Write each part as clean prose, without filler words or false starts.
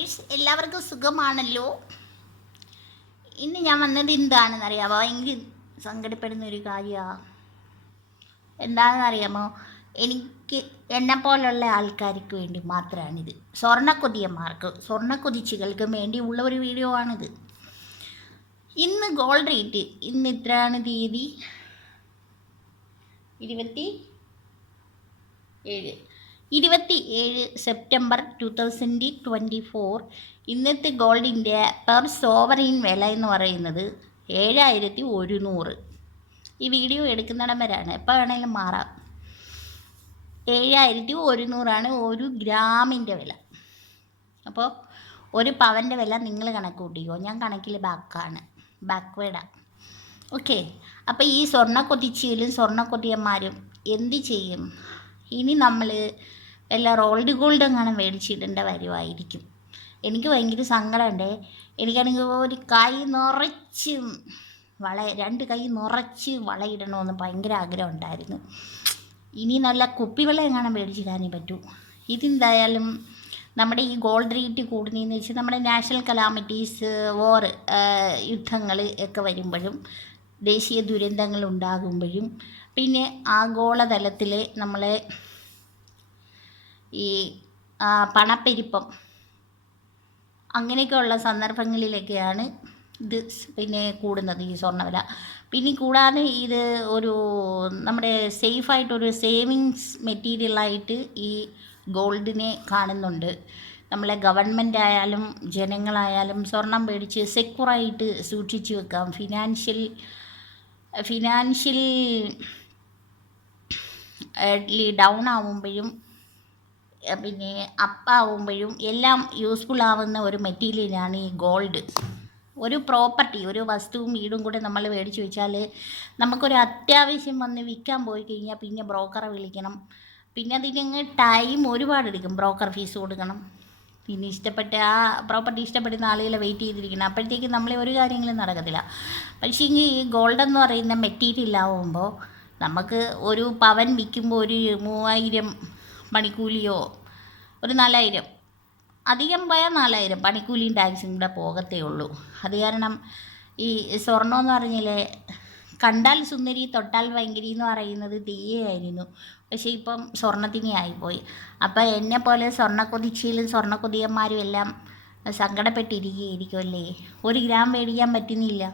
Dears, എല്ലാവർക്കും സുഖമാണല്ലോ. ഇന്ന് ഞാൻ വന്നത് എന്താണെന്നറിയാമോ? ഭയങ്കര സങ്കടപ്പെടുന്ന ഒരു കാര്യമാണ്. എന്താണെന്നറിയാമോ? എനിക്ക് എന്നെപ്പോലുള്ള ആൾക്കാർക്ക് വേണ്ടി മാത്രമാണിത്. സ്വർണ്ണക്കൊതിച്ചുകൾക്ക് വേണ്ടിയുള്ള ഒരു വീഡിയോ ആണിത്. ഇന്ന് ഗോൾഡ് റേറ്റ് ഇന്ന് എത്രയാണ് തീയതി? 27 സെപ്റ്റംബർ 2024. ഇന്നത്തെ ഗോൾഡിൻ്റെ പെർ സോവറിൻ വില എന്ന് പറയുന്നത് 7100. ഈ വീഡിയോ എടുക്കുന്നിടം വരെയാണ്, എപ്പോൾ വേണമെങ്കിലും മാറാം. 7100 ഒരു ഗ്രാമിൻ്റെ വില. അപ്പോൾ ഒരു പവൻ്റെ വില നിങ്ങൾ കണക്ക് കൂട്ടിക്കോ. ഞാൻ കണക്കിൽ ബാക്ക്വേഡാണ്. ഓക്കെ. അപ്പോൾ ഈ സ്വർണ്ണക്കൊതിച്ചിലും സ്വർണ്ണക്കൊതിയന്മാരും എന്ത് ചെയ്യും? ഇനി നമ്മൾ വല്ല റോൾഡ് ഗോൾഡ് എങ്ങനെ മേടിച്ചിടേണ്ട വരുമായിരിക്കും. എനിക്ക് ഭയങ്കര സങ്കടമുണ്ടേ. എനിക്കാണെങ്കിൽ ഒരു കൈ നിറച്ച് രണ്ട് കൈ നിറച്ച് വളയിടണമെന്ന് ഭയങ്കര ആഗ്രഹം ഉണ്ടായിരുന്നു. ഇനി നല്ല കുപ്പിവെള്ളം എങ്ങനെ മേടിച്ചിടാനേ പറ്റൂ. ഇതെന്തായാലും നമ്മുടെ ഈ ഗോൾഡ് റേറ്റ് കൂടുന്നതെന്ന് വെച്ചാൽ നമ്മുടെ നാഷണൽ കലാമിറ്റീസ്, വോർ, യുദ്ധങ്ങൾ ഒക്കെ വരുമ്പോഴും ദേശീയ ദുരന്തങ്ങൾ ഉണ്ടാകുമ്പോഴും പിന്നെ ആഗോളതലത്തിൽ നമ്മളെ ഈ പണപ്പെരുപ്പം അങ്ങനെയൊക്കെയുള്ള സന്ദർഭങ്ങളിലൊക്കെയാണ് ഇത് പിന്നെ കൂടുന്നത്, ഈ സ്വർണ്ണവില. പിന്നെ കൂടാതെ ഇത് ഒരു നമ്മുടെ സേഫായിട്ടൊരു സേവിങ്സ് മെറ്റീരിയലായിട്ട് ഈ ഗോൾഡിനെ കാണുന്നുണ്ട്. നമ്മളെ ഗവൺമെൻറ് ആയാലും ജനങ്ങളായാലും സ്വർണം മേടിച്ച് സെക്യൂറായിട്ട് സൂക്ഷിച്ച് വെക്കാം. ഫിനാൻഷ്യലി ഡൗൺ ആവുമ്പോഴും പിന്നെ അപ്പാവുമ്പോഴും എല്ലാം യൂസ്ഫുൾ ആവുന്ന ഒരു മെറ്റീരിയലാണ് ഈ ഗോൾഡ്. ഒരു പ്രോപ്പർട്ടി, ഒരു വസ്തുവും വീടും കൂടെ നമ്മൾ മേടിച്ച് വെച്ചാൽ നമുക്കൊരു അത്യാവശ്യം വന്ന് വിൽക്കാൻ പോയി കഴിഞ്ഞാൽ പിന്നെ ബ്രോക്കറെ വിളിക്കണം. പിന്നെ അതിന് ടൈം ഒരുപാടെടുക്കും, ബ്രോക്കർ ഫീസ് കൊടുക്കണം. പിന്നെ ആ പ്രോപ്പർട്ടി ഇഷ്ടപ്പെടുന്ന ആളുകളെ വെയിറ്റ് ചെയ്തിരിക്കണം. അപ്പോഴത്തേക്കും നമ്മളെ ഒരു കാര്യങ്ങളും നടക്കത്തില്ല. പക്ഷേ ഈ ഗോൾഡ് എന്ന് പറയുന്ന മെറ്റീരിയൽ ആവുമ്പോൾ നമുക്ക് ഒരു പവൻ വിൽക്കുമ്പോൾ ഒരു 3000 പണിക്കൂലിയോ, ഒരു 4000, അധികം പോയാൽ 4000 പണിക്കൂലിയും ടാക്സും കൂടെ പോകത്തേ ഉള്ളൂ. അത് കാരണം ഈ സ്വർണ്ണമെന്ന് പറഞ്ഞാൽ കണ്ടാൽ സുന്ദരി തൊട്ടാൽ ഭയങ്കരി എന്ന് പറയുന്നത് തീയായിരുന്നു. പക്ഷേ ഇപ്പം സ്വർണ്ണത്തിനെ ആയിപ്പോയി. അപ്പോൾ എന്നെപ്പോലെ സ്വർണ്ണക്കൊതിച്ചിലും സ്വർണ്ണക്കൊതിയന്മാരും എല്ലാം സങ്കടപ്പെട്ടിരിക്കുകയായിരിക്കുമല്ലേ. 1 ഗ്രാം മേടിക്കാൻ പറ്റുന്നില്ല.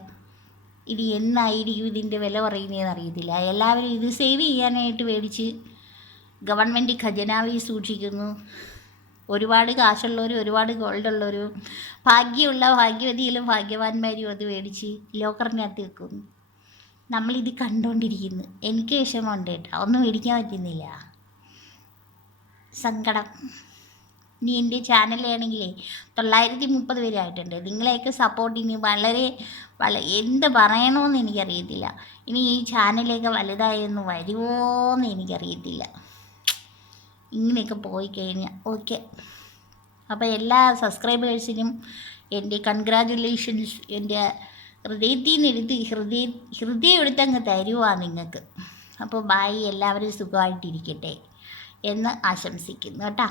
ഇത് എന്നായിരിക്കും ഇതിൻ്റെ വില പറയുന്നതെന്ന് അറിയത്തില്ല. എല്ലാവരും ഇത് സേവ് ചെയ്യാനായിട്ട് മേടിച്ച് ഗവൺമെൻറ് ഖജനാവിൽ സൂക്ഷിക്കുന്നു. ഒരുപാട് കാശുള്ളവരും ഒരുപാട് ഗോൾഡുള്ളവരും ഭാഗ്യവതിയിലും ഭാഗ്യവാന്മാരും അത് മേടിച്ച് ലോക്കറിനകത്ത് വെക്കുന്നു. നമ്മളിത് കണ്ടുകൊണ്ടിരിക്കുന്നു. എനിക്ക് വിഷമമുണ്ട് കേട്ടോ, ഒന്നും മേടിക്കാൻ പറ്റുന്നില്ല. സങ്കടം. ഇനി എൻ്റെ ചാനലാണെങ്കിലേ 930 പേര് ആയിട്ടുണ്ട്. നിങ്ങളെയൊക്കെ സപ്പോർട്ടിന് എന്ത് പറയണമെന്ന് എനിക്കറിയത്തില്ല. ഇനി ഈ ചാനലൊക്കെ വലുതായൊന്നും വരുമോയെന്ന് എനിക്കറിയത്തില്ല. ഇങ്ങനെയൊക്കെ പോയി കഴിഞ്ഞാൽ ഓക്കെ. അപ്പോൾ എല്ലാ സബ്സ്ക്രൈബേഴ്സിനും എൻ്റെ കൺഗ്രാജുലേഷൻസ്. എൻ്റെ ഹൃദയം എടുത്തങ്ങ് തരുവാ നിങ്ങൾക്ക്. അപ്പോൾ ബായ്, എല്ലാവരും സുഖമായിട്ടിരിക്കട്ടെ എന്ന് ആശംസിക്കുന്നു കേട്ടോ.